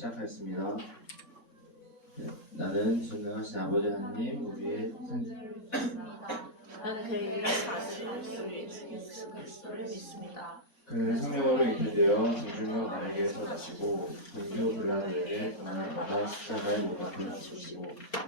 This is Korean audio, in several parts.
시작하겠습니다. 네, 나는 전능하신 아버지 하나님 우리의 나는 그의 이름하신 우리 예수 그리스도를 믿습니다. 그는 성령으로 잉태되어 성중으로 나에게서 나시고 본교 빌라도에게 고난을 받아 십자가에 못 박혀 죽으시고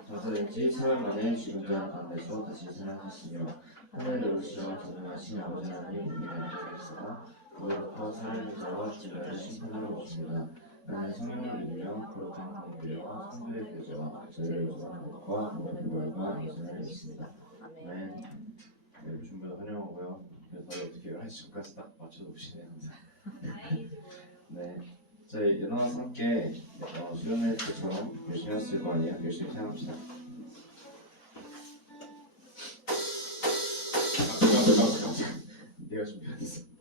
장사된지 3일 만에 죽은 자 가운데서 다시 살아나시며 하늘에 오르시어 전능하신 아버지 하나님 우리의 하나님께서가 그로부터 살아있는 자와 죽은 심판하러 오십니다. 나는 성령을 믿으며 거룩한 공회와 성도의 교제와 저희를 요구하는 것과 모든 교회가 예수를 믿습니다. 아멘. 네, 준비를 환영하고요. 다들 어떻게 11시 전까지 딱 맞춰놓으시네요 항상. 네, 저희 일어나서 함께 수련회 때처럼 열심히 하실 거 아니에요? 열심히 생각합시다. 내가 준비했어.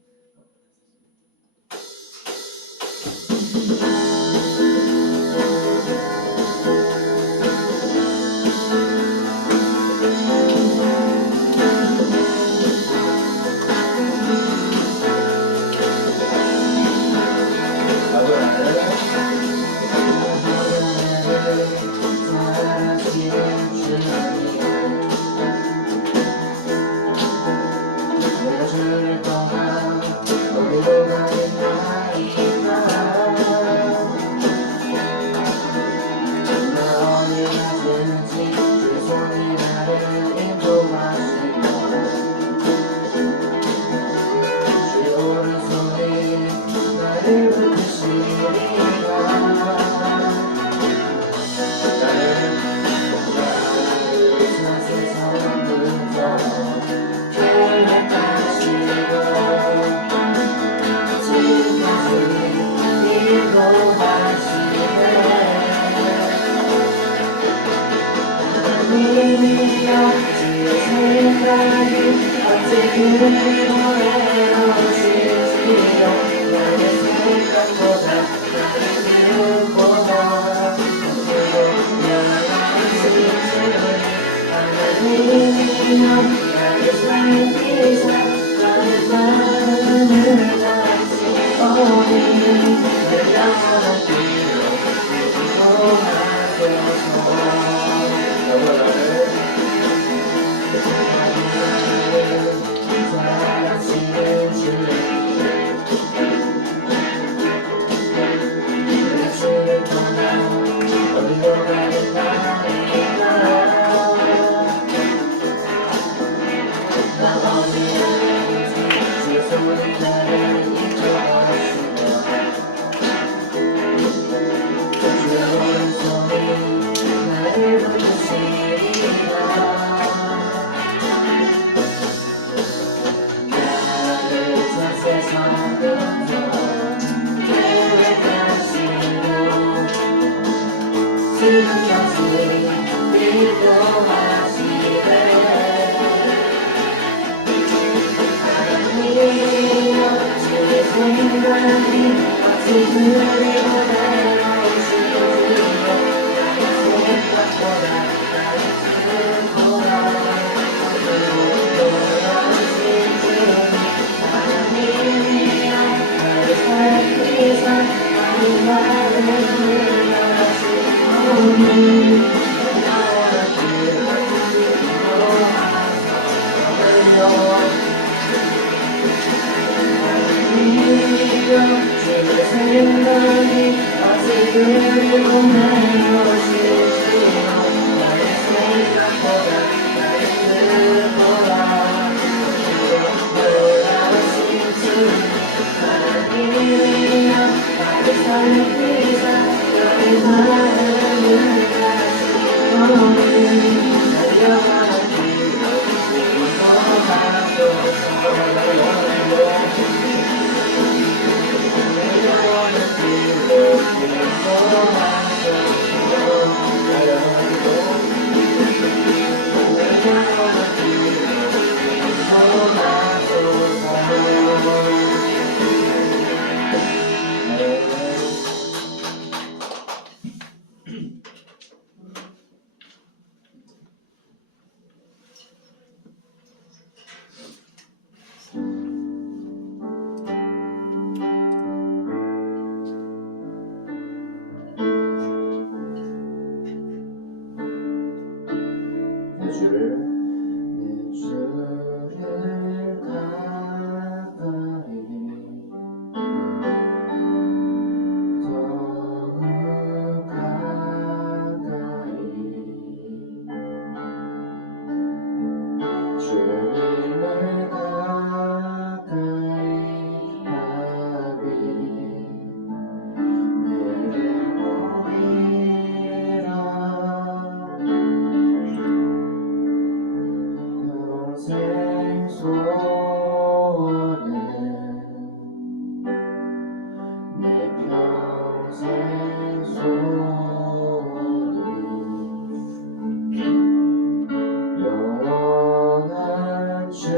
영원한 주의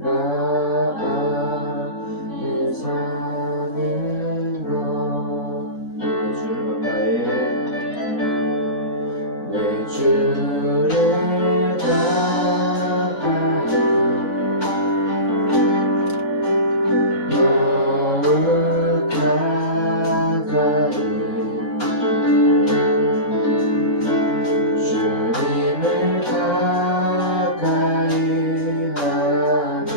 나라 안에 사는 것 내 주를 가까이 내 주를 가까이 더욱 가까이 주님을 가까이 하니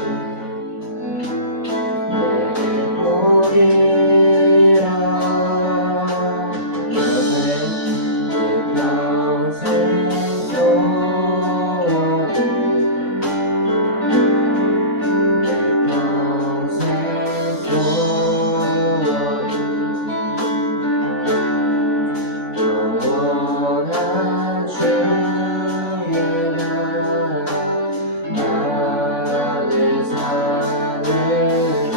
내게 복이라 내 평생 소원이 내 평생 소원이 영원한 주의 나라 안에 사는 것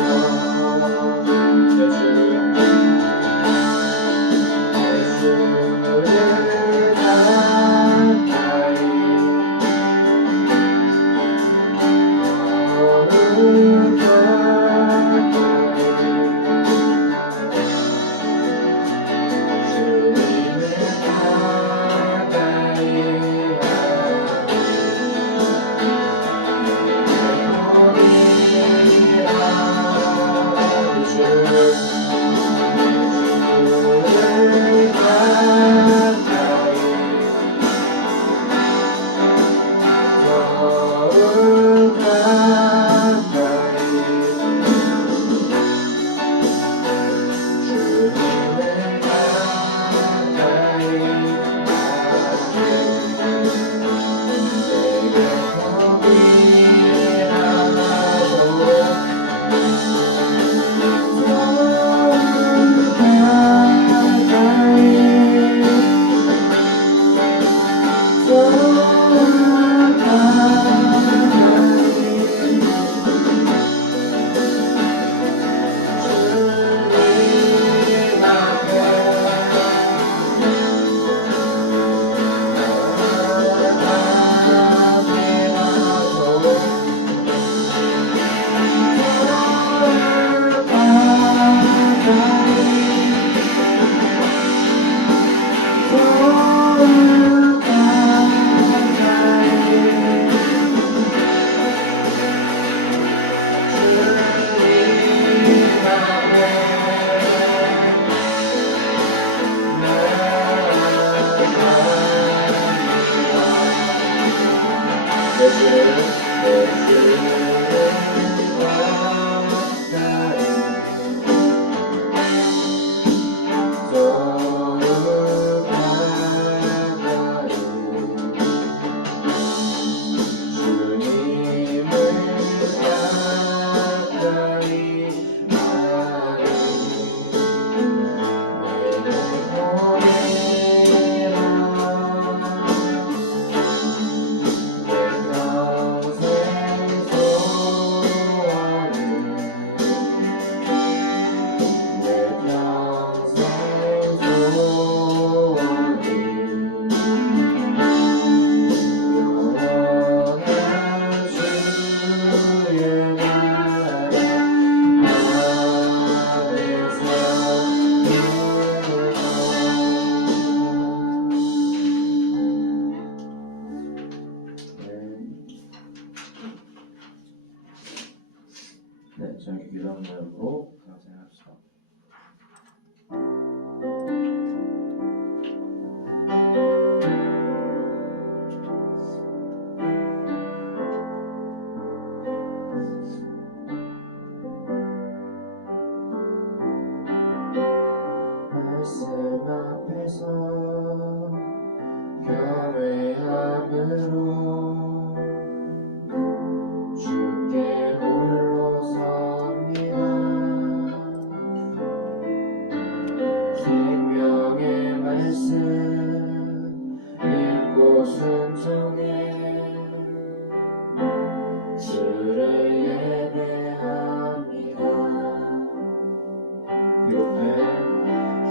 내 주를 가까이 더욱 가까이 주님을 가까이 하니 주를 가까이 더욱 가까이 주님을 가까이 내게 복이라고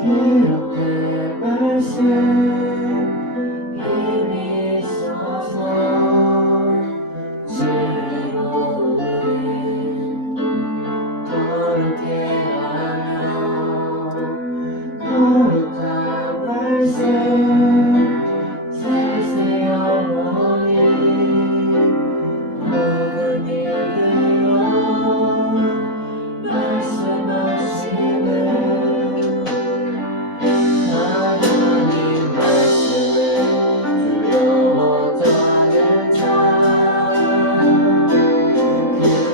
기록된 말씀 힘이 있어서 진리로 거룩해 하며 거룩한 말씀 세세 영원히 복음이 되어 말씀하시네 하나님 말씀을 두려워하는 자그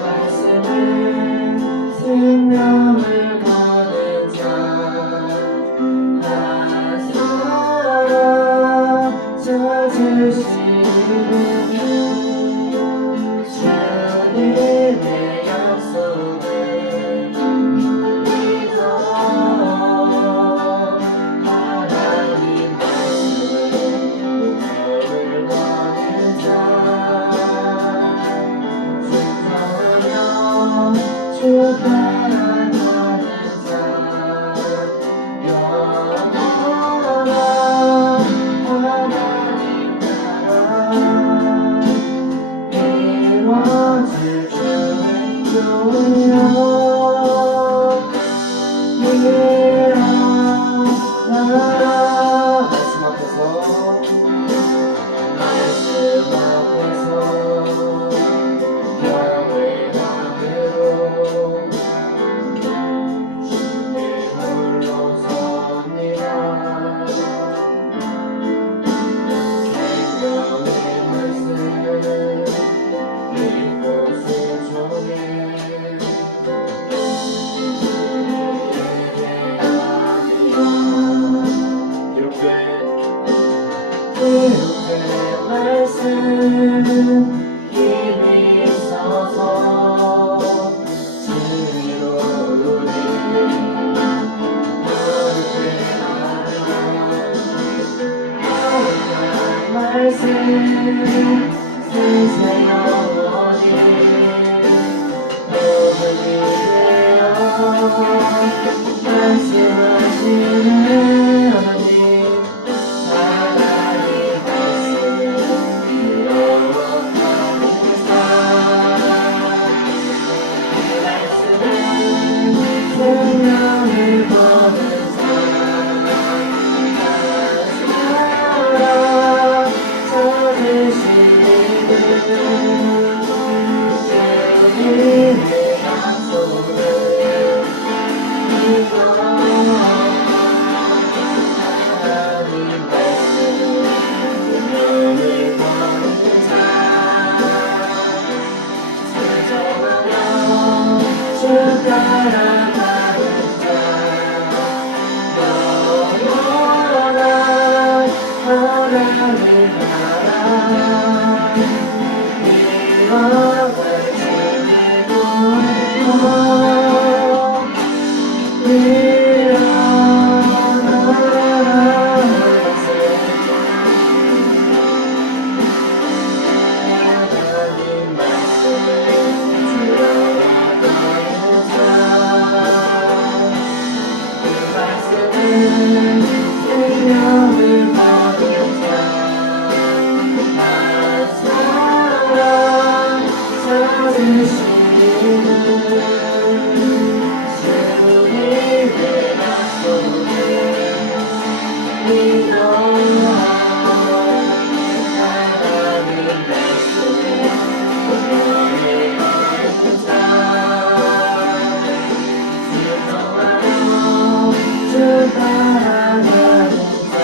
말씀을 생명을 거는 자 한 사람 찾으시는 주님의 약속을 믿어 하나님 말씀을 거는 자 순종하며 주 따라가는 자 영원한 하나님 나라 이루어질 주의 교회여 일어나라 말씀 앞에서 영을 향해로 주님 홀로 섭니다 생명의 말씀 읽고 순종해 기록된 말씀 힘이 있어서 진리로 우리 거룩한 말씀 세세 영원히 복음이 되어 말씀하시는 하나님 하나님 말씀을 영원하는 이 말씀은 생명을 거는 사랑 찾으시는 주님의 약속을 믿어 하나님 말씀을 거는 자 순종하며 주 따라가는 자 영원한 하나님 나라 이뤄갈 생명을 거는 자한 사람 찾으시는 주님의 약속을 믿어 하나님 말씀을 우리의 자 순종하며 주 따라가는 자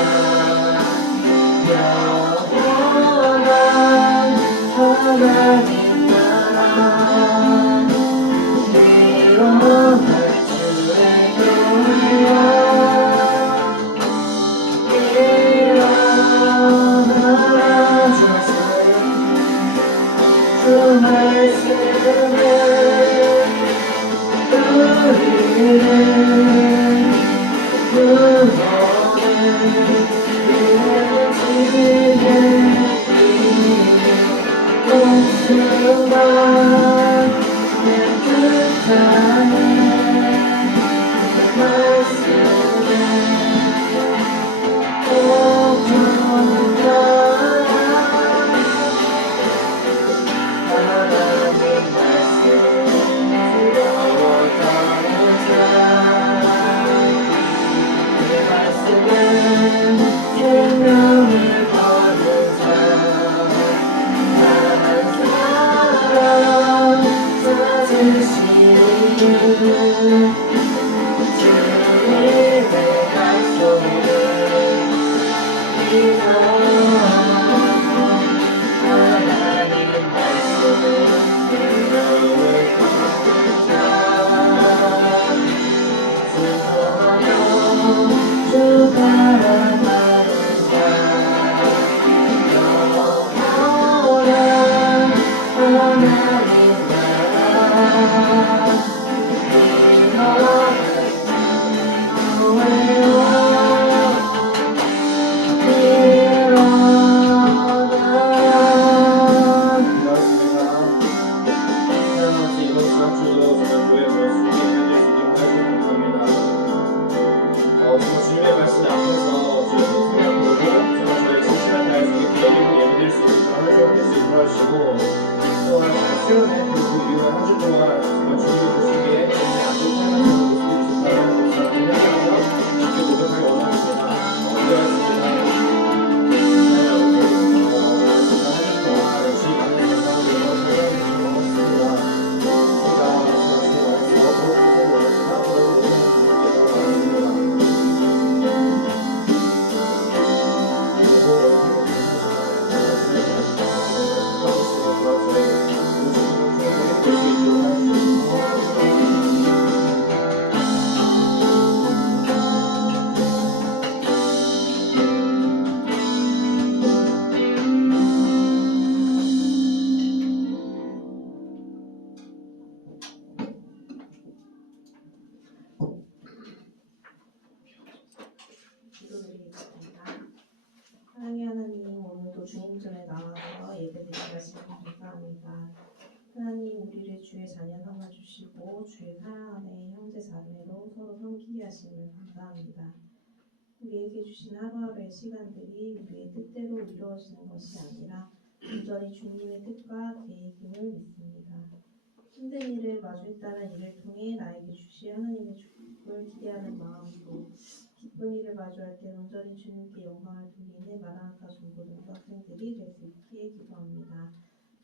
기도드리겠습니다. 사랑의 하나님, 오늘도 주님 전에 나와서 예배드리게 하시니 감사합니다. 하나님, 우리를 주의 자녀 삼아주시고 주의 사랑하는 형제 자매로 서로 섬기게 하심을 감사합니다. 우리에게 주신 하루하루의 시간들이 우리의 뜻대로 이루어지는 것이 아니라 온전히 주님의 뜻과 계획임을 믿습니다. 힘든 일을 마주했다는 일을 통해 나에게 주신 하나님의 축복을 기대하는 마음으로 기쁜 일을 마주할 때 온전히 주님께 영광을 돌리는 마라나타 전고등부 학생들이 될 수 있기에 기도합니다.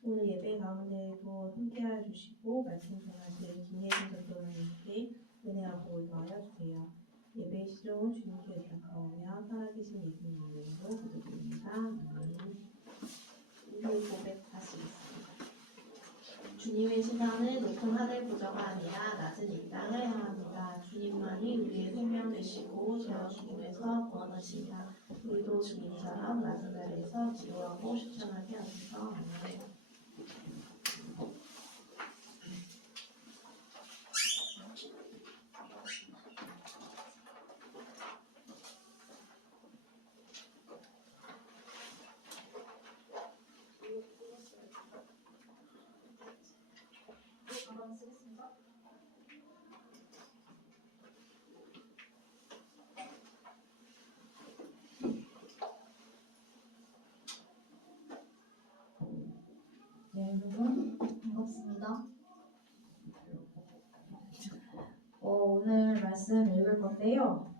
오늘 예배 가운데에도 함께하여 주시고 말씀 전할 때 김예진 전도사님께 은혜와 복을 더하여 주세요. 예배의 시종은 주님께 의탁하오며 살아계신 예수님 이름으로 기도드립니다. 아멘. 우리의 고백하시겠습니다. 주님의 시선은 높은 하늘 보좌가 아니라 낮은 이 땅을 향합니다. 주님만이 우리의 생명 되시고 죄와 죽음에서 구원하신다. 우리도 주님처럼 낮은 자리에서 기도하고 실천하게 하소서. 아멘. 네, 여러분 반갑습니다. 오늘 말씀 읽을 건데요.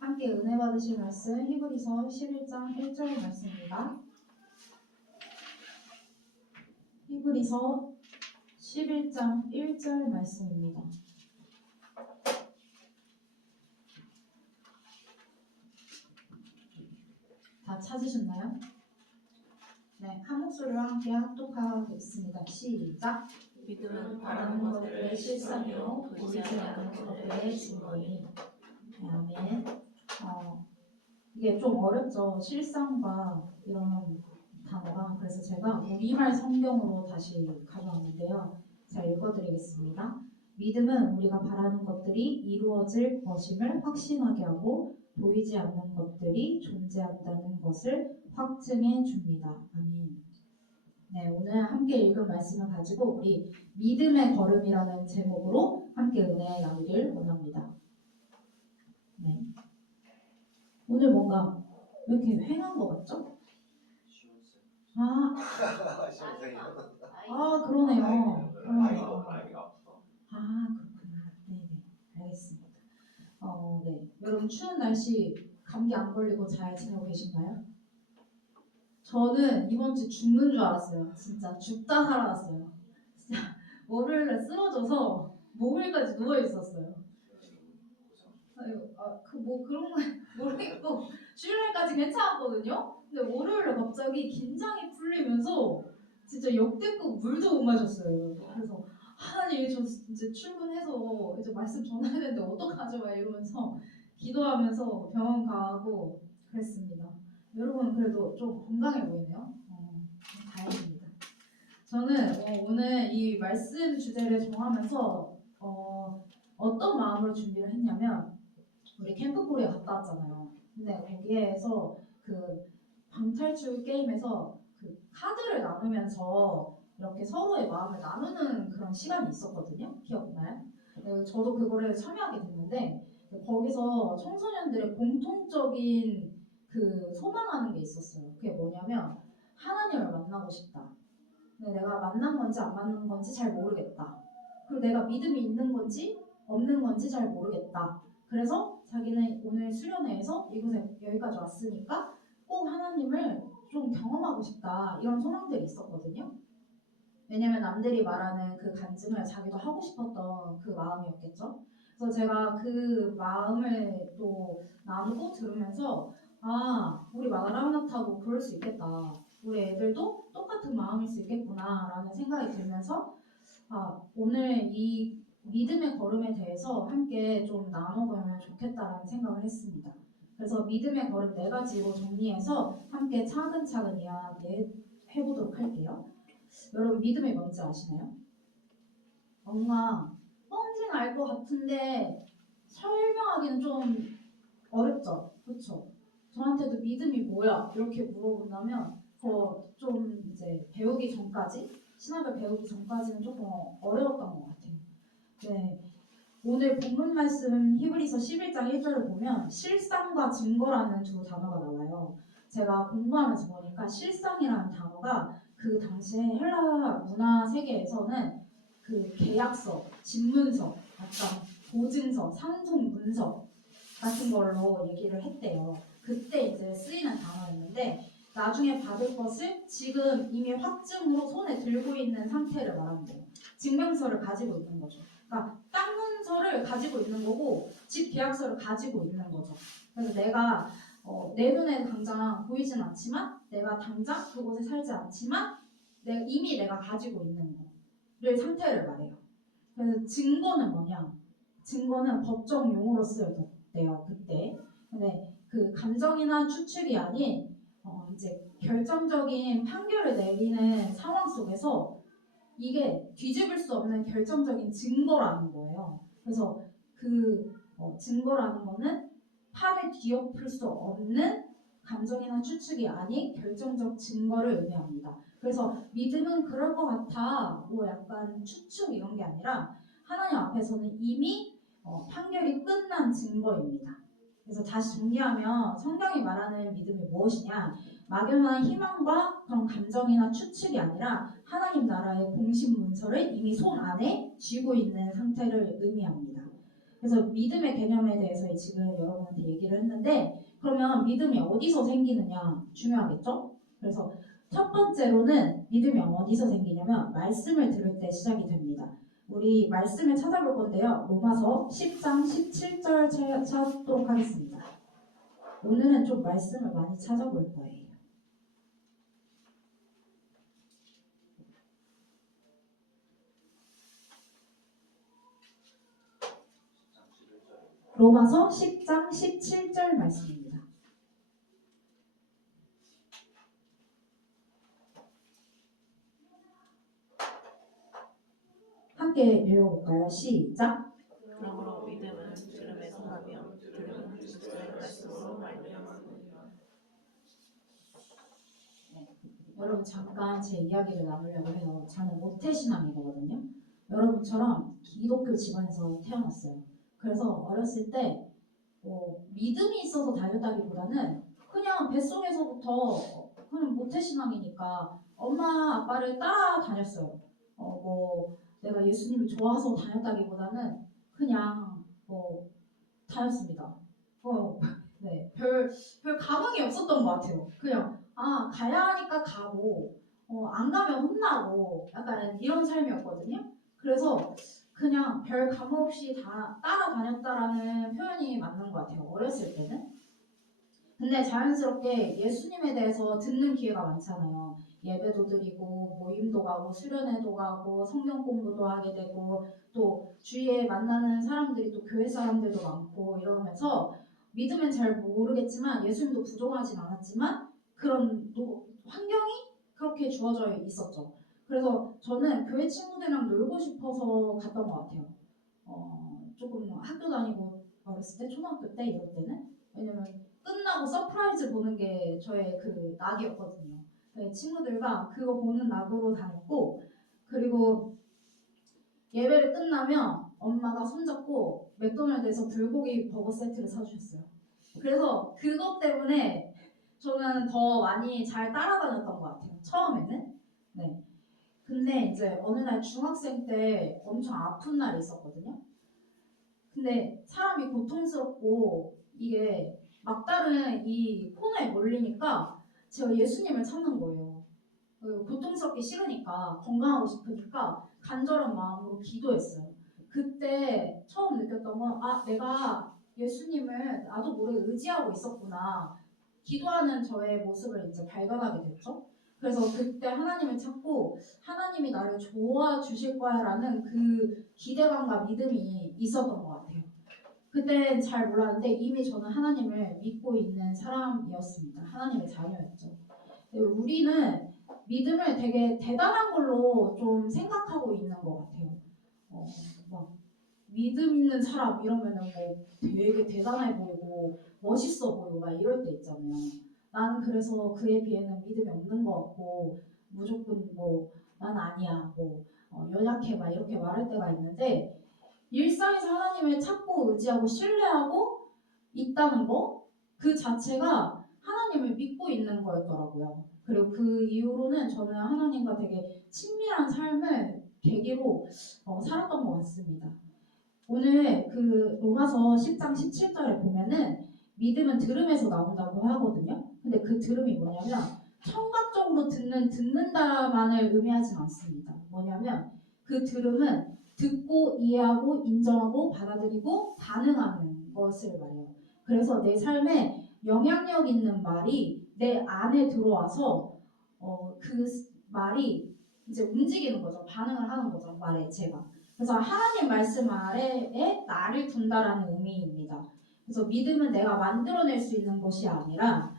함께 은혜 받으실 말씀 히브리서 11장 1절 말씀입니다. 히브리서 11장 1절 말씀입니다. 다 찾으셨나요? 네, 한 목소리로 함께 합독하겠습니다. 시작! 믿음은 바라는 바라는 것들의 실상이요 보이지 않는 것들의 증거니. 아멘. 이게 좀 어렵죠. 실상과 이런 단어가. 그래서 제가 우리말 성경으로 다시 가져왔는데요. 잘 읽어드리겠습니다. 믿음은 우리가 바라는 것들이 이루어질 것임을 확신하게 하고 보이지 않는 것들이 존재한다는 것을 확증해 줍니다. 아멘. 네, 오늘 함께 읽은 말씀을 가지고 우리 믿음의 걸음이라는 제목으로 함께 은혜 나누길 원합니다. 네. 오늘 뭔가 왜 이렇게 휑한 것 같죠? 그러네요. 그렇구나. 네네, 알겠습니다. 네. 여러분 추운 날씨 감기 안 걸리고 잘 지내고 계신가요? 저는 이번 주 죽는 줄 알았어요. 진짜 죽다 살아났어요. 진짜 월요일에 쓰러져서 목요일까지 누워 있었어요. 그런 건 모르겠고 수요일까지 괜찮았거든요. 근데 월요일에 갑자기 긴장이 풀리면서 진짜 역대급 물도 못 마셨어요. 그래서 하나님 저 이제 출근해서 이제 말씀 전해야 되는데 어떡하죠? 막 이러면서 기도하면서 병원 가고 그랬습니다. 여러분 그래도 좀 건강해 보이네요. 다행입니다. 저는 오늘 이 말씀 주제를 정하면서 어떤 마음으로 준비를 했냐면 우리 캠프 코리아 갔다 왔잖아요. 근데 거기에서 그 방탈출 게임에서 그 카드를 나누면서 이렇게 서로의 마음을 나누는 그런 시간이 있었거든요. 기억나요? 네, 저도 그거를 참여하게 됐는데 거기서 청소년들의 공통적인 그 소망하는 게 있었어요. 그게 뭐냐면 하나님을 만나고 싶다. 근데 내가 만난 건지 안 만난 건지 잘 모르겠다. 그리고 내가 믿음이 있는 건지 없는 건지 잘 모르겠다. 그래서 자기는 오늘 수련회에서 이곳에 여기까지 왔으니까 꼭 하나님을 좀 경험하고 싶다. 이런 소망들이 있었거든요. 왜냐면 남들이 말하는 그 간증을 자기도 하고 싶었던 그 마음이었겠죠. 그래서 제가 그 마음을 또 나누고 들으면서 우리 마라나타도 그럴 수 있겠다. 우리 애들도 똑같은 마음일 수 있겠구나라는 생각이 들면서 오늘 이 믿음의 걸음에 대해서 함께 좀 나눠보면 좋겠다라는 생각을 했습니다. 그래서 믿음의 걸음 4가지로 정리해서 함께 차근차근 이야기해보도록 할게요. 여러분 믿음이 뭔지 아시나요? 뭔지는 알 것 같은데 설명하기는 좀 어렵죠? 그렇죠? 저한테도 믿음이 뭐야? 이렇게 물어본다면 좀 이제 배우기 전까지 신학을 배우기 전까지는 조금 어려웠던 것 같아요. 네. 오늘 본문 말씀 히브리서 11장 1절을 보면 실상과 증거라는 두 단어가 나와요. 제가 공부하면서 보니까 실상이라는 단어가 그 당시에 헬라 문화 세계에서는 그 계약서, 집문서, 약간 보증서, 상속 문서 같은 걸로 얘기를 했대요. 그때 이제 쓰이는 단어였는데 나중에 받을 것을 지금 이미 확증으로 손에 들고 있는 상태를 말한대요. 증명서를 가지고 있는 거죠. 그러니까 땅 문서를 가지고 있는 거고 집 계약서를 가지고 있는 거죠. 그래서 내가 내 눈에 당장 보이진 않지만 내가 당장 그곳에 살지 않지만 이미 내가 가지고 있는 거를 상태를 말해요. 그래서 증거는 뭐냐? 증거는 법정 용어로 쓰였대요 그때. 근데 그 감정이나 추측이 아닌 이제 결정적인 판결을 내리는 상황 속에서 이게 뒤집을 수 없는 결정적인 증거라는 거예요. 그래서 그 증거라는 거는 판을 뒤엎을 수 없는 감정이나 추측이 아닌 결정적 증거를 의미합니다. 그래서 믿음은 그럴 것 같아, 약간 추측 이런 게 아니라 하나님 앞에서는 이미 판결이 끝난 증거입니다. 그래서 다시 정리하면 성경이 말하는 믿음이 무엇이냐? 막연한 희망과 그런 감정이나 추측이 아니라 하나님 나라의 공식 문서를 이미 손 안에 쥐고 있는 상태를 의미합니다. 그래서 믿음의 개념에 대해서 지금 여러분한테 얘기를 했는데 그러면 믿음이 어디서 생기느냐 중요하겠죠? 그래서 첫 번째로는 믿음이 어디서 생기냐면 말씀을 들을 때 시작이 됩니다. 우리 말씀을 찾아볼 건데요. 로마서 10장 17절 찾도록 하겠습니다. 오늘은 좀 말씀을 많이 찾아볼 거예요. 로마서 10장 17절 말씀입니다. 함께 읽어볼까요? 시작! 그러므로 믿음은 들음에 성하며 들음은 그리스도의 말씀으로 말미암아. 여러분 잠깐 제 이야기를 나누려고 해요. 저는 모태신앙이거든요. 여러분처럼 기독교 집안에서 태어났어요. 그래서 어렸을 때 믿음이 있어서 다녔다기보다는 그냥 뱃속에서부터 그냥 모태신앙이니까 엄마 아빠를 따라 다녔어요. 내가 예수님을 좋아서 다녔다기보다는 그냥 다녔습니다. 네, 별 감흥이 없었던 것 같아요. 그냥 가야 하니까 가고 안 가면 혼나고 약간 이런 삶이었거든요. 그래서 그냥 별 감흥 없이 다 따라다녔다라는 표현이 맞는 것 같아요. 어렸을 때는. 근데 자연스럽게 예수님에 대해서 듣는 기회가 많잖아요. 예배도 드리고 모임도 가고 수련회도 가고 성경 공부도 하게 되고 또 주위에 만나는 사람들이 또 교회 사람들도 많고 이러면서 믿으면 잘 모르겠지만 예수님도 부족하진 않았지만 그런 환경이 그렇게 주어져 있었죠. 그래서 저는 교회 친구들이랑 놀고 싶어서 갔던 것 같아요. 조금 학교 다니고 어렸을 때, 초등학교 때 이럴 때는. 왜냐면 끝나고 서프라이즈 보는 게 저의 그 낙이었거든요. 친구들과 그거 보는 낙으로 다녔고, 그리고 예배를 끝나면 엄마가 손잡고 맥도날드에서 불고기 버거 세트를 사주셨어요. 그래서 그것 때문에 저는 더 많이 잘 따라다녔던 것 같아요. 처음에는. 네. 근데 이제 어느 날 중학생 때 엄청 아픈 날이 있었거든요. 근데 사람이 고통스럽고 이게 막다른 이 코너에 몰리니까 제가 예수님을 찾는 거예요. 고통스럽기 싫으니까, 건강하고 싶으니까 간절한 마음으로 기도했어요. 그때 처음 느꼈던 건 내가 예수님을 나도 모르게 의지하고 있었구나. 기도하는 저의 모습을 이제 발견하게 됐죠. 그래서 그때 하나님을 찾고 하나님이 나를 도와주실 거야라는 그 기대감과 믿음이 있었던 것 같아요. 그땐 잘 몰랐는데 이미 저는 하나님을 믿고 있는 사람이었습니다. 하나님의 자녀였죠. 우리는 믿음을 되게 대단한 걸로 좀 생각하고 있는 것 같아요. 막 믿음 있는 사람 이러면은 뭐 되게 대단해 보이고 멋있어 보이고 막 이럴 때 있잖아요. 나는 그래서 그에 비해는 믿음이 없는 것 같고 무조건 뭐 난 아니야 뭐 연약해 막 이렇게 말할 때가 있는데, 일상에서 하나님을 찾고 의지하고 신뢰하고 있다는 거 그 자체가 하나님을 믿고 있는 거였더라고요. 그리고 그 이후로는 저는 하나님과 되게 친밀한 삶을 계기로 살았던 것 같습니다. 오늘 그 로마서 10장 17절에 보면은 믿음은 들음에서 나온다고 하거든요. 근데 그 들음이 뭐냐면 청각적으로 듣는다만을 의미하진 않습니다. 뭐냐면 그 들음은 듣고 이해하고 인정하고 받아들이고 반응하는 것을 말해요. 그래서 내 삶에 영향력 있는 말이 내 안에 들어와서 그 말이 이제 움직이는 거죠. 반응을 하는 거죠. 말의 제가. 그래서 하나님 말씀 아래에 나를 둔다라는 의미입니다. 그래서 믿음은 내가 만들어낼 수 있는 것이 아니라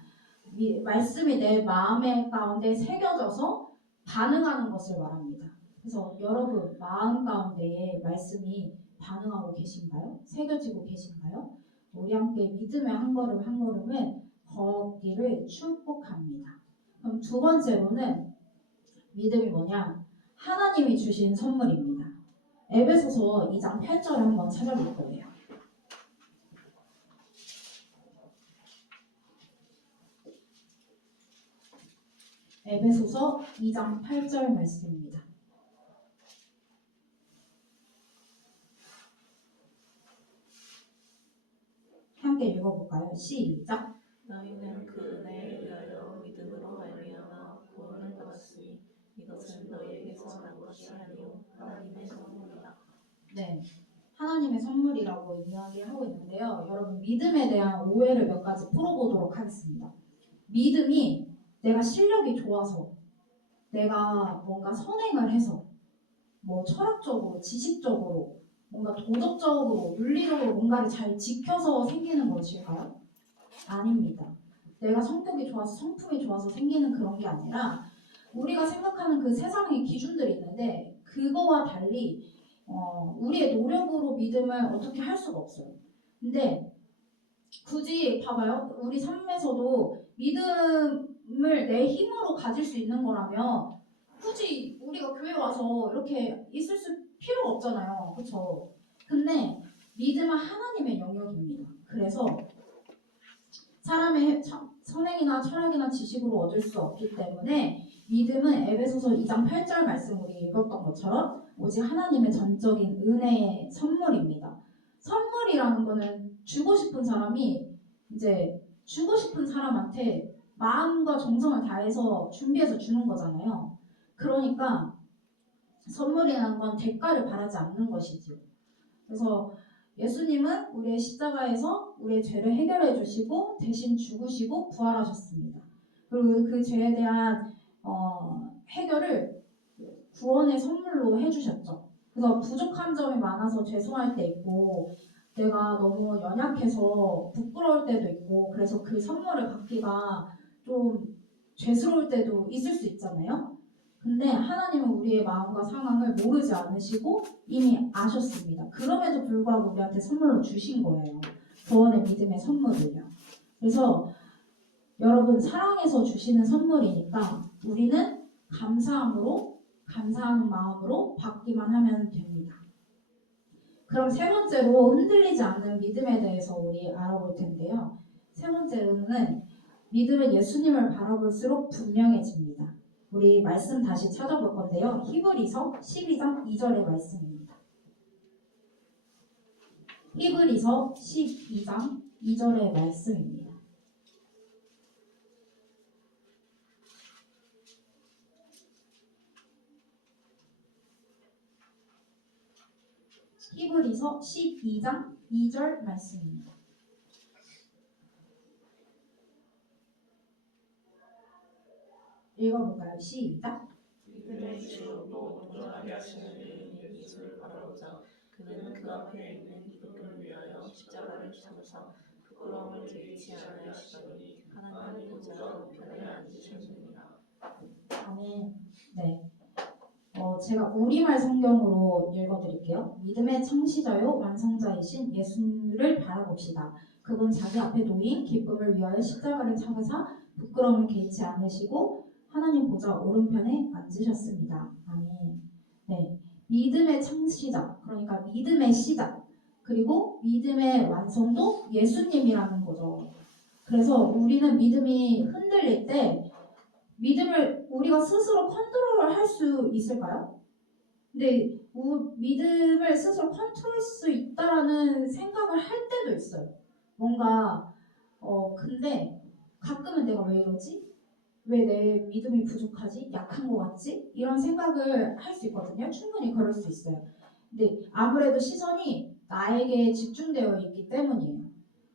말씀이 내 마음의 가운데 새겨져서 반응하는 것을 말합니다. 그래서 여러분 마음 가운데에 말씀이 반응하고 계신가요? 새겨지고 계신가요? 우리 함께 믿음의 한 걸음 한 걸음을 걷기를 축복합니다. 그럼 두 번째로는 믿음이 뭐냐? 하나님이 주신 선물입니다. 에베소서 2장 8절을 한번 찾아볼 거예요. 에베소서 2장 8절 말씀입니다. 함께 읽어볼까요? 시작! 너희는 그 은혜에 의하여 믿음으로 말미암아 구원을 받았으니 이것은 너희에게서 난 것이 아니요 하나님의 선물이라. 네, 하나님의 선물이라고 이야기하고 있는데요. 여러분 믿음에 대한 오해를 몇 가지 풀어보도록 하겠습니다. 믿음이 내가 실력이 좋아서, 내가 뭔가 선행을 해서, 뭐 철학적으로, 지식적으로, 뭔가 도덕적으로, 윤리적으로 뭔가를 잘 지켜서 생기는 것일까요? 아닙니다. 내가 성격이 좋아서, 성품이 좋아서 생기는 그런 게 아니라 우리가 생각하는 그 세상의 기준들이 있는데 그거와 달리 우리의 노력으로 믿음을 어떻게 할 수가 없어요. 근데 굳이 봐봐요. 우리 삶에서도 믿음을 내 힘으로 가질 수 있는 거라면 굳이 우리가 교회 와서 이렇게 있을 필요가 없잖아요. 그렇죠? 근데 믿음은 하나님의 영역입니다. 그래서 사람의 선행이나 철학이나 지식으로 얻을 수 없기 때문에 믿음은 에베소서 2장 8절 말씀 우리 읽었던 것처럼 오직 하나님의 전적인 은혜의 선물입니다. 선물이라는 거는 주고 싶은 사람이 이제 주고 싶은 사람한테 마음과 정성을 다해서 준비해서 주는 거잖아요. 그러니까 선물이라는 건 대가를 바라지 않는 것이죠. 그래서 예수님은 우리의 십자가에서 우리의 죄를 해결해 주시고 대신 죽으시고 부활하셨습니다. 그리고 그 죄에 대한 해결을 구원의 선물로 해주셨죠. 그래서 부족한 점이 많아서 죄송할 때 있고 내가 너무 연약해서 부끄러울 때도 있고 그래서 그 선물을 받기가 좀 죄스러울 때도 있을 수 있잖아요. 근데 하나님은 우리의 마음과 상황을 모르지 않으시고 이미 아셨습니다. 그럼에도 불구하고 우리한테 선물로 주신 거예요. 구원의 믿음의 선물을요. 그래서 여러분 사랑해서 주시는 선물이니까 우리는 감사하는 마음으로 받기만 하면 됩니다. 그럼 세 번째로 흔들리지 않는 믿음에 대해서 우리 알아볼 텐데요. 세 번째로는 믿음은 예수님을 바라볼수록 분명해집니다. 우리 말씀 다시 찾아볼 건데요. 히브리서 12장 2절의 말씀입니다. 히브리서 12장 2절의 말씀입니다. 히브리서 12장 2절 말씀입니다. 읽어볼까요? 시작. 믿음의 주로 온전하게 하시는 이는 예수를 바라보자. 그는 그 앞에 있는 기쁨을 위하여 십자가를 참으사 부끄러움을 개의치 않으시더니 하나님 보좌 우편에 앉으셨느니라. 아멘. 네. 제가 우리말 성경으로 읽어드릴게요. 믿음의 창시자요 완성자이신 예수를 바라봅시다. 그분 자기 앞에 놓인 기쁨을 위하여 십자가를 참으사 부끄러움을 개의치 않으시고 하나님 보좌 오른편에 앉으셨습니다. 아멘. 네. 믿음의 창시자, 그러니까 믿음의 시작, 그리고 믿음의 완성도 예수님이라는 거죠. 그래서 우리는 믿음이 흔들릴 때 믿음을 우리가 스스로 컨트롤을 할 수 있을까요? 근데 믿음을 스스로 컨트롤할 수 있다라는 생각을 할 때도 있어요. 뭔가 근데 가끔은 내가 왜 이러지? 왜 내 믿음이 부족하지? 약한 것 같지? 이런 생각을 할 수 있거든요. 충분히 그럴 수 있어요. 근데 아무래도 시선이 나에게 집중되어 있기 때문이에요.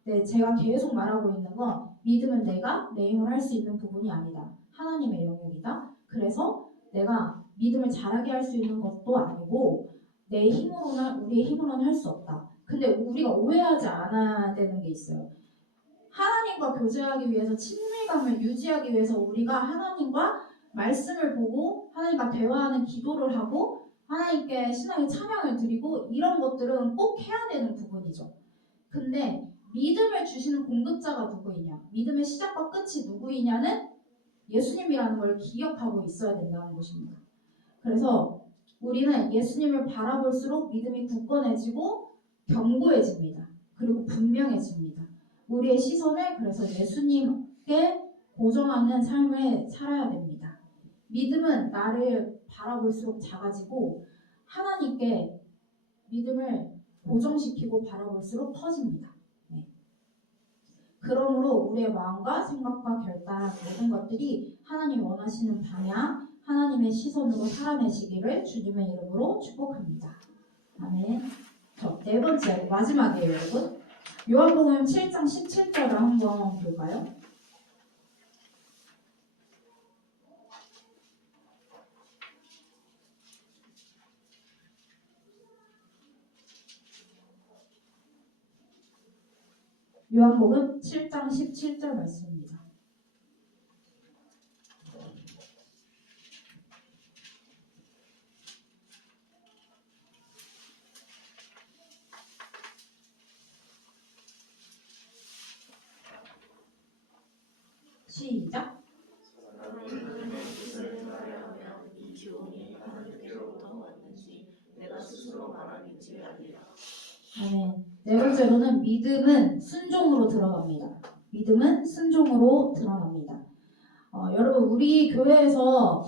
네, 제가 계속 말하고 있는 건 믿음은 내가 내 힘으로 할 수 있는 부분이 아니다. 하나님의 영역이다. 그래서 내가 믿음을 잘하게 할 수 있는 것도 아니고 내 힘으로는 우리의 힘으로는 할 수 없다. 근데 우리가 오해하지 않아야 되는 게 있어요. 하나님과 교제하기 위해서 친밀감을 유지하기 위해서 우리가 하나님과 말씀을 보고 하나님과 대화하는 기도를 하고 하나님께 신앙의 찬양을 드리고 이런 것들은 꼭 해야 되는 부분이죠. 근데 믿음을 주시는 공급자가 누구이냐, 믿음의 시작과 끝이 누구이냐는 예수님이라는 걸 기억하고 있어야 된다는 것입니다. 그래서 우리는 예수님을 바라볼수록 믿음이 굳건해지고 견고해집니다. 그리고 분명해집니다. 우리의 시선을 그래서 예수님께 고정하는 삶을 살아야 됩니다. 믿음은 나를 바라볼수록 작아지고 하나님께 믿음을 고정시키고 바라볼수록 커집니다. 네. 그러므로 우리의 마음과 생각과 결단 모든 것들이 하나님이 원하시는 방향, 하나님의 시선으로 살아내시기를 주님의 이름으로 축복합니다. 아멘. 네 번째, 마지막이에요, 여러분. 요한복음 7장 17절을 한번 볼까요? 요한복음 7장 17절 말씀입니다. 시작. 하나님의 뜻을 말하며 이 기운이 하나님께로부터 왔는지 내가 스스로 말하는지 아니라. 아멘. 네 번째로는 믿음은 순종으로 들어갑니다. 믿음은 순종으로 드러납니다. 여러분 우리 교회에서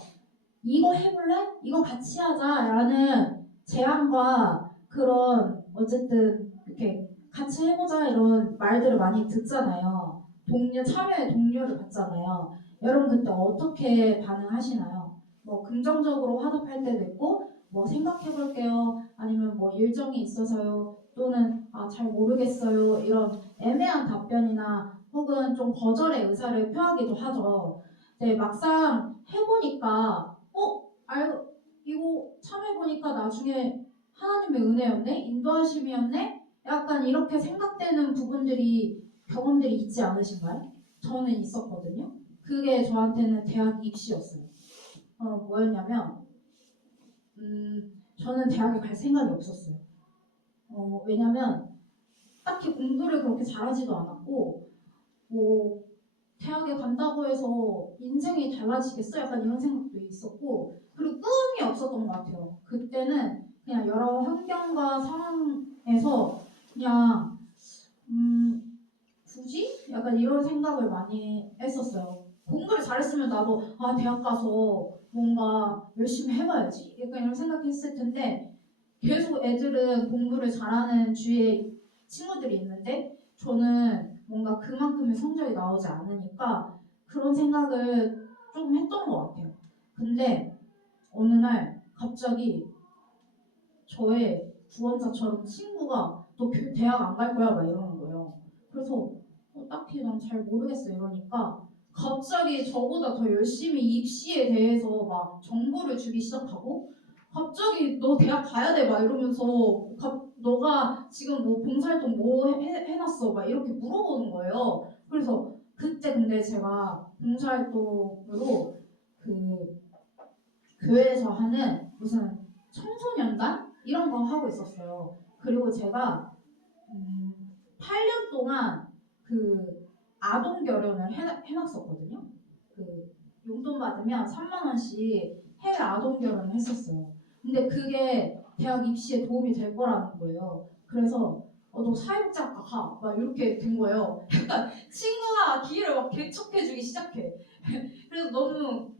이거 해볼래? 이거 같이 하자라는 제안과 그런 어쨌든 이렇게 같이 해보자 이런 말들을 많이 듣잖아요. 참여의 동료를 받잖아요. 여러분 그때 어떻게 반응하시나요? 뭐 긍정적으로 화답할 때도 있고 뭐 생각해볼게요. 아니면 뭐 일정이 있어서요. 또는 잘 모르겠어요. 이런 애매한 답변이나 혹은 좀 거절의 의사를 표하기도 하죠. 네, 막상 해보니까 이거 참여해보니까 나중에 하나님의 은혜였네? 인도하심이었네? 약간 이렇게 생각되는 부분들이 경험들이 있지 않으신가요? 저는 있었거든요. 그게 저한테는 대학 입시였어요. 뭐였냐면 저는 대학에 갈 생각이 없었어요. 왜냐면 딱히 공부를 그렇게 잘하지도 않았고 뭐 대학에 간다고 해서 인생이 달라지겠어? 약간 이런 생각도 있었고 그리고 꿈이 없었던 것 같아요. 그때는 그냥 여러 환경과 상황에서 그냥 굳이? 약간 이런 생각을 많이 했었어요. 공부를 잘했으면 나도 대학 가서 뭔가 열심히 해봐야지 약간 이런 생각했을 텐데 계속 애들은 공부를 잘하는 주위에 친구들이 있는데 저는 뭔가 그만큼의 성적이 나오지 않으니까 그런 생각을 조금 했던 것 같아요. 근데 어느 날 갑자기 저의 구원자처럼 친구가 너 대학 안 갈 거야? 막 이러는 거예요. 그래서 딱히 난 잘 모르겠어 이러니까 갑자기 저보다 더 열심히 입시에 대해서 막 정보를 주기 시작하고 갑자기 너 대학 가야 돼 막 이러면서 너가 지금 뭐 봉사활동 뭐 해놨어 막 이렇게 물어보는 거예요. 그래서 그때 근데 제가 봉사활동으로 그 교회에서 하는 무슨 청소년단 이런 거 하고 있었어요. 그리고 제가 8년 동안 그 아동 결혼을 해놨었거든요. 그 용돈 받으면 3만 원씩 해외 아동 결혼을 했었어요. 근데 그게 대학 입시에 도움이 될 거라는 거예요. 그래서 너 사회복지학과 가. 막 이렇게 된 거예요. 친구가 기회를 막 개척해주기 시작해. 그래서 너무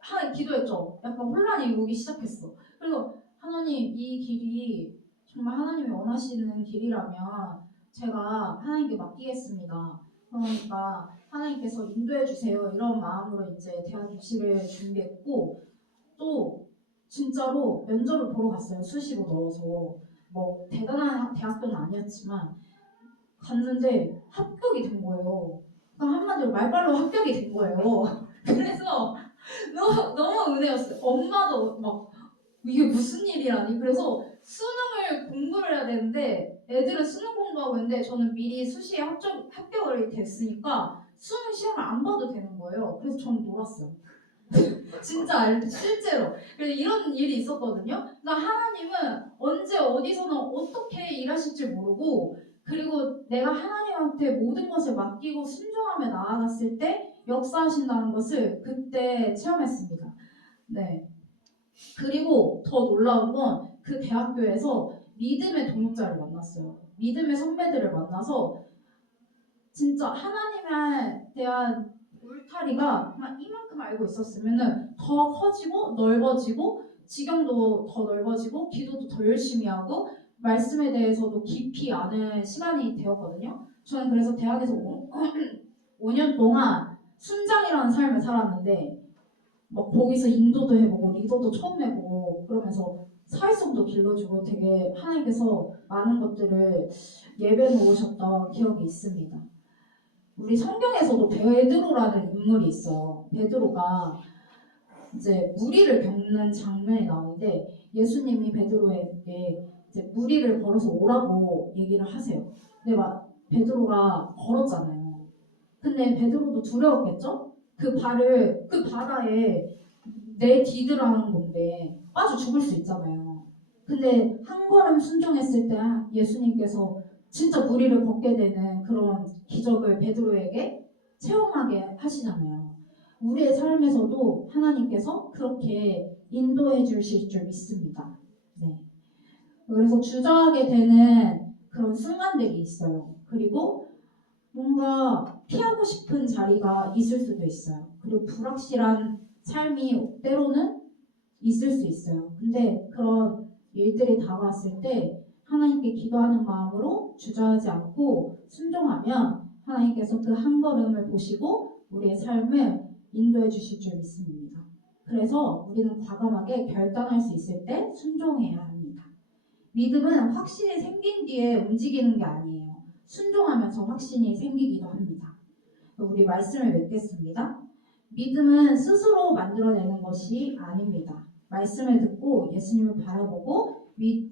하나님 기도했죠. 약간 혼란이 오기 시작했어. 그래서 하나님 이 길이 정말 하나님이 원하시는 길이라면 제가 하나님께 맡기겠습니다. 그러니까 하나님께서 인도해 주세요. 이런 마음으로 이제 대학 입시를 준비했고 또 진짜로 면접을 보러 갔어요. 수시로 넣어서 뭐 대단한 대학교는 아니었지만 갔는데 합격이 된 거예요. 그러니까 한마디로 말빨로 합격이 된 거예요. 그래서 너무 은혜였어요. 엄마도 막 이게 무슨 일이라니? 그래서 수능을 공부를 해야 되는데 애들은 수능 공부하고 있는데 저는 미리 수시에 합격을 됐으니까 수능 시험을 안 봐도 되는 거예요. 그래서 저는 놀았어요. 진짜 실제로. 그래서 이런 일이 있었거든요. 그러니까 하나님은 언제 어디서는 어떻게 일하실지 모르고 그리고 내가 하나님한테 모든 것을 맡기고 순종하며 나아갔을 때 역사하신다는 것을 그때 체험했습니다. 네. 그리고 더 놀라운 건 그 대학교에서 믿음의 동역자를 만났어요. 믿음의 선배들을 만나서 진짜 하나님에 대한 울타리가 그냥 이만큼 알고 있었으면 더 커지고 넓어지고 지경도 더 넓어지고 기도도 더 열심히 하고 말씀에 대해서도 깊이 아는 시간이 되었거든요. 저는 그래서 대학에서 5년 동안 순장이라는 삶을 살았는데 막 거기서 인도도 해보고 리더도 처음 해보고 그러면서 사회성도 길러주고 되게 하나님께서 많은 것들을 예배 놓으셨던 기억이 있습니다. 우리 성경에서도 베드로라는 인물이 있어요. 베드로가 이제 무리를 겪는 장면이 나오는데 예수님이 베드로에게 이제 무리를 걸어서 오라고 얘기를 하세요. 근데 막 베드로가 걸었잖아요. 근데 베드로도 두려웠겠죠? 그 바다에 내디드라는 건데 빠져 죽을 수 있잖아요. 근데 한 걸음 순종했을 때 예수님께서 진짜 무리를 걷게 되는 그런 기적을 베드로에게 체험하게 하시잖아요. 우리의 삶에서도 하나님께서 그렇게 인도해 주실 줄 믿습니다. 네. 그래서 주저하게 되는 그런 순간들이 있어요. 그리고 뭔가 피하고 싶은 자리가 있을 수도 있어요. 그리고 불확실한 삶이 때로는 있을 수 있어요. 근데 그런 일들이 다가왔을 때 하나님께 기도하는 마음으로 주저하지 않고 순종하면 하나님께서 그 한 걸음을 보시고 우리의 삶을 인도해 주실 줄 믿습니다. 그래서 우리는 과감하게 결단할 수 있을 때 순종해야 합니다. 믿음은 확신이 생긴 뒤에 움직이는 게 아니에요. 순종하면서 확신이 생기기도 합니다. 우리 말씀을 맺겠습니다. 믿음은 스스로 만들어내는 것이 아닙니다. 말씀을 듣고 예수님을 바라보고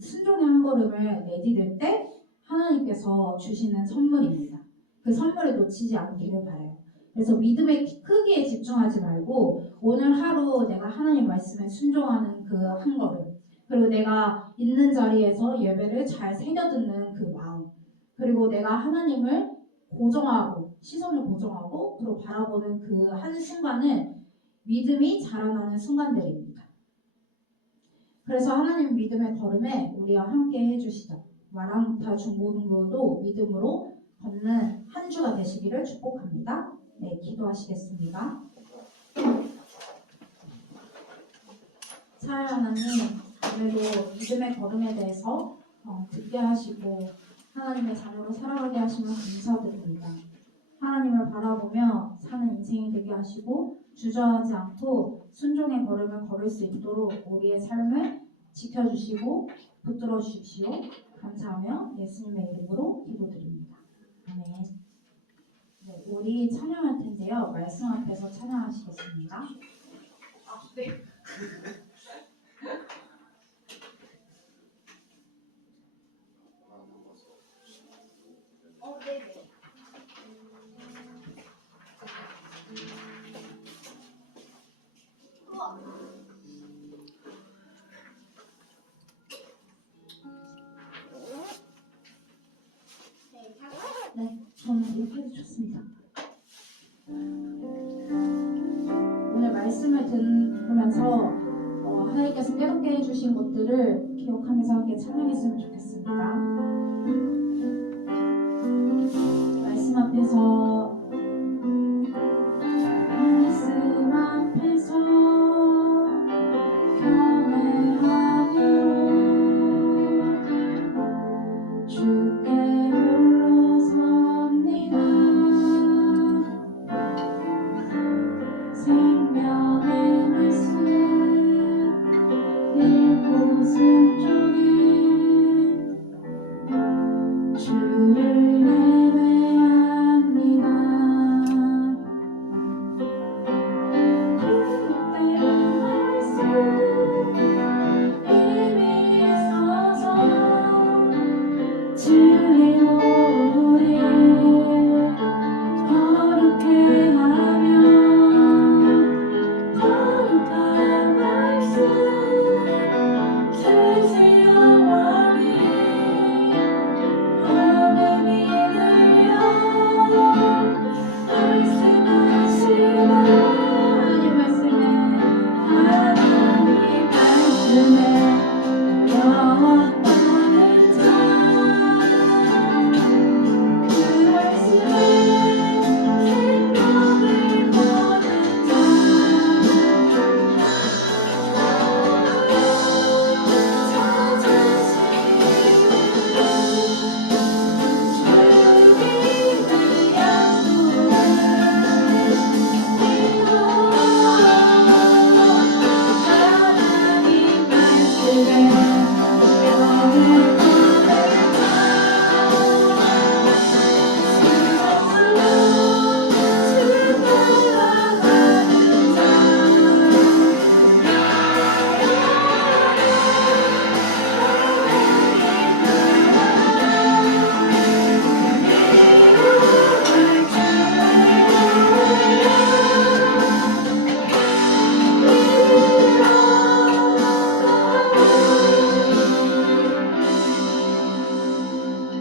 순종의 한 걸음을 내디딜 때 하나님께서 주시는 선물입니다. 그 선물을 놓치지 않기를 바라요. 그래서 믿음의 크기에 집중하지 말고 오늘 하루 내가 하나님 말씀에 순종하는 그 한 걸음, 그리고 내가 있는 자리에서 예배를 잘 새겨듣는 그 마음, 그리고 내가 하나님을 고정하고 시선을 고정하고 그리고 바라보는 그 한 순간은 믿음이 자라나는 순간들입니다. 그래서 하나님 믿음의 걸음에 우리와 함께 해주시죠. 마랑타 중고등부도 믿음으로 걷는 한 주가 되시기를 축복합니다. 네, 기도하시겠습니다. 사랑하는 하나님, 오늘도 믿음의 걸음에 대해서 듣게 하시고 하나님의 자녀로 살아가게 하시면 감사드립니다. 하나님을 바라보며 사는 인생이 되게 하시고 주저하지 않고 순종의 걸음을 걸을 수 있도록 우리의 삶을 지켜주시고 붙들어 주십시오. 감사하며 예수님의 이름으로 기도드립니다. 아멘. 네, 우리 찬양할 텐데요. 말씀 앞에서 찬양하시겠습니다. 네. 네네. 네, 저는 이렇게 해도 좋습니다. 오늘 말씀을 들으면서 하나님께서 깨닫게 해주신 것들을 기억하면서 함께 찬양했으면 좋겠습니다. 말씀 앞에서 경외함으로 주께 불러섭니다. 생명의 말씀 읽고 순종해 주를 예배합니다. 그때 말씀 힘이 있어서 진리로 우리 거룩해 하며 거룩한 말씀 주시 영원히 하늘이 들려 말씀하시는 하나님 말씀에 영원하는 자 그 말씀에 생명을 거는 자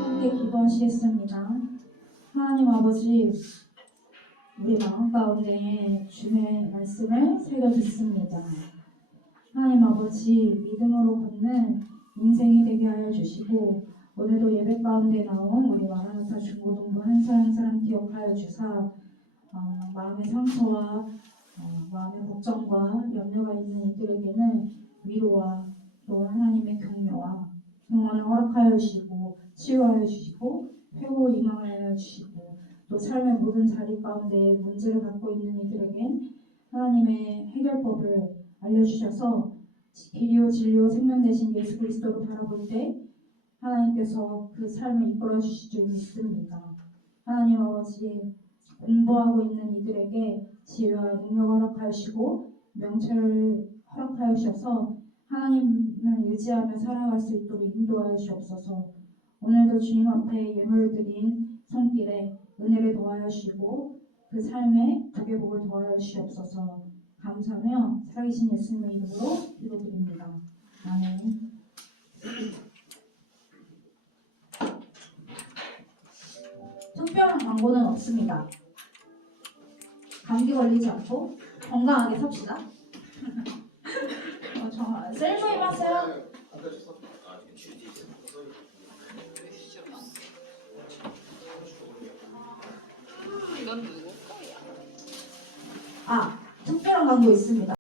함께 기도하시겠습니다. 하나님 아버지, 우리 마음 가운데 주의 말씀을 새겨 듣습니다. 하나님 아버지, 믿음으로 걷는 인생이 되게 하여 주시고 오늘도 예배 가운데 나온 우리 마라나타 중고등부 한 사람 한 사람 기억하여 주사 마음의 상처와 마음의 걱정과 염려가 있는 이들에게는 위로와 또 하나님의 격려와 평안을 허락하여 주시고 치유하여 주시고 회복 희망을 하여 주시고 또 삶의 모든 자리 가운데 문제를 갖고 있는 이들에겐 하나님의 해결법을 알려주셔서 길이요 진리요 생명 되신 예수 그리스도를 바라볼 때 하나님께서 그 삶을 이끌어 주실 줄 믿습니다. 하나님 아버지, 공부하고 있는 이들에게 지혜와 능력을 허락하시고 명철을 허락하여 주셔서 하나님을 의지하며 살아갈 수 있도록 인도하여 주옵소서. 오늘도 주님 앞에 예물을 드린 손길에 은혜를 더하여 주시고 그 삶에 복의 복을 더하여 주시옵소서. 감사하며 살아계신 예수님의 이름으로 기도드립니다. 아멘. 특별한 광고는 없습니다. 감기 걸리지 않고 건강하게 삽시다. 셀프임 하세요. 이건 누구 거야? 특별한 광고 있습니다.